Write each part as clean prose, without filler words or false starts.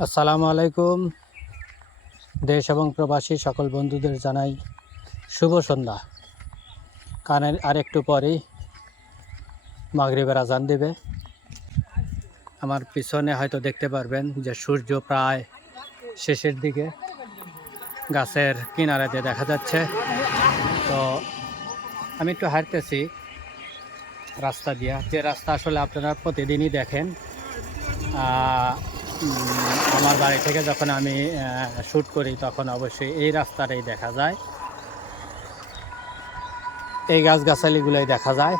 আসসালামু আলাইকুম। দেশ এবং প্রবাসী সকল বন্ধুদের জানাই শুভ সন্ধ্যা। কানের আরেকটু পরেই মাগরিবের আজান দেবে। আমার পিছনে হয়তো দেখতে পারবেন যে সূর্য প্রায় শেষের দিকে গাছের কিনারাতে দেখা যাচ্ছে। তো আমি একটু হাঁটতেছি রাস্তা দিয়া, যে রাস্তা আসলে আপনারা প্রতিদিনই দেখেন। আমার বাড়ি থেকে যখন আমি শ্যুট করি তখন অবশ্যই এই রাস্তাটাই দেখা যায়, এই গাছগাছালিগুলোই দেখা যায়।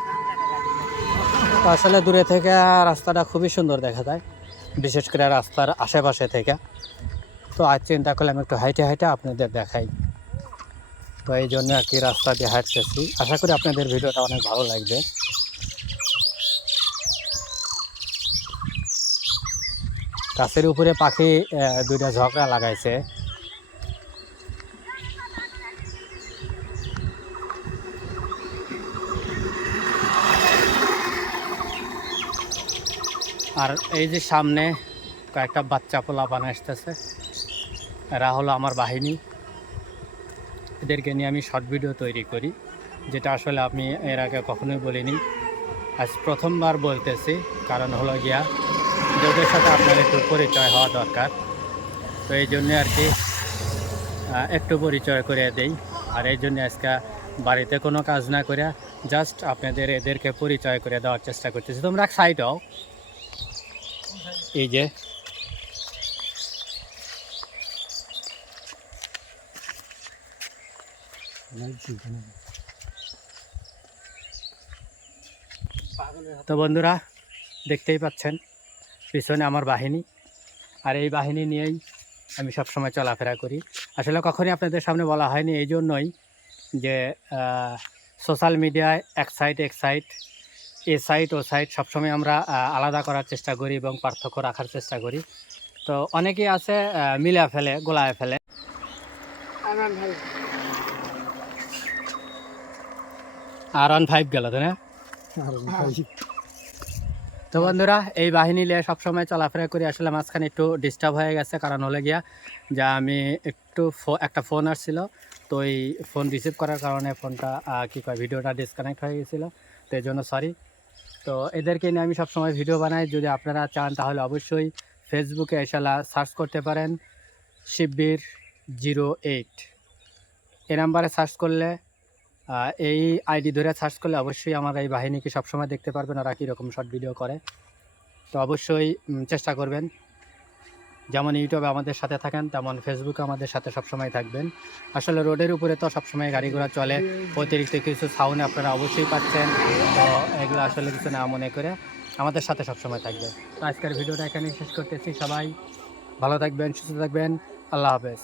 তো আসলে দূরে থেকে রাস্তাটা খুবই সুন্দর দেখা যায়, বিশেষ করে রাস্তার আশেপাশে থেকে। তো আজ চিন্তা করলাম একটু হাইটে হাইটে আপনাদের দেখাই। তো এই জন্য আর কি রাস্তা দিয়ে হাঁটতেছি। আশা করি আপনাদের ভিডিওটা অনেক ভালো লাগবে। গাছের উপরে পাখি দুইটা ঝগড়া লাগাইছে। আর এই যে সামনে কয়েকটা বাচ্চা পোলাপান আসতেছে, এরা হলো আমার বাহিনী। এদেরকে নিয়ে আমি শর্ট ভিডিও তৈরি করি, যেটা আসলে আমি এর আগে কখনোই বলিনি, আজ প্রথমবার বলতেছি। কারণ হলো গিয়া যে ওদের সাথে আপনার একটু পরিচয় হওয়া দরকার। তো এই জন্যে আর কি একটু পরিচয় করে দেই। আর এই জন্য আজকে বাড়িতে কোনো কাজ না করে জাস্ট আপনাদের এদেরকে পরিচয় করে দেওয়ার চেষ্টা করতেছি। তোমরা এক সাইড হও। এই যে তো বন্ধুরা দেখতেই পাচ্ছেন পিছনে আমার বাহিনী, আর এই বাহিনী নিয়েই আমি সবসময় চলাফেরা করি। আসলে কখনই আপনাদের সামনে বলা হয়নি এই জন্যই যে সোশ্যাল মিডিয়ায় এক সাইড এ সাইড ও সাইড সবসময় আমরা আলাদা করার চেষ্টা করি এবং পার্থক্য রাখার চেষ্টা করি। তো অনেকেই আছে মিলা ফেলে, গোলায় ফেলে। R15 গেল তো না। তো বন্ধুরা এই বাহিনী নিয়ে সবসময় চলাফেরা করি। আসলে মাঝখানে একটু ডিস্টার্ব হয়ে গেছে, কারণ হলে গিয়া যা আমি একটু একটা ফোন আসছিল, তো এই ফোন রিসিভ করার কারণে ফোনটা কী কয় ভিডিওটা ডিসকানেক্ট হয়ে গেছিলো। তো এই জন্য সরি। তো এদেরকে নিয়ে আমি সবসময় ভিডিও বানাই। যদি আপনারা চান তাহলে অবশ্যই ফেসবুকে এসালা সার্চ করতে পারেন শিববীর08। এই নাম্বারে সার্চ করলে এই আইডি ধরে সার্চ করলে অবশ্যই আমার এই বাহিনীকে সবসময় দেখতে পারবেন ওরা কীরকম শর্ট ভিডিও করে। তো অবশ্যই চেষ্টা করবেন যেমন ইউটিউবে আমাদের সাথে থাকেন তেমন ফেসবুকে আমাদের সাথে সবসময় থাকবেন। আসলে রোডের উপরে তো সবসময় গাড়ি ঘোড়া চলে, অতিরিক্ত কিছু সাউন্ড আপনারা অবশ্যই পাচ্ছেন। তো এগুলো আসলে কিছু না মনে করে আমাদের সাথে সবসময় থাকবেন। তো আজকের ভিডিওটা এখানেই শেষ করতেছি। সবাই ভালো থাকবেন, সুস্থ থাকবেন। আল্লাহ হাফেজ।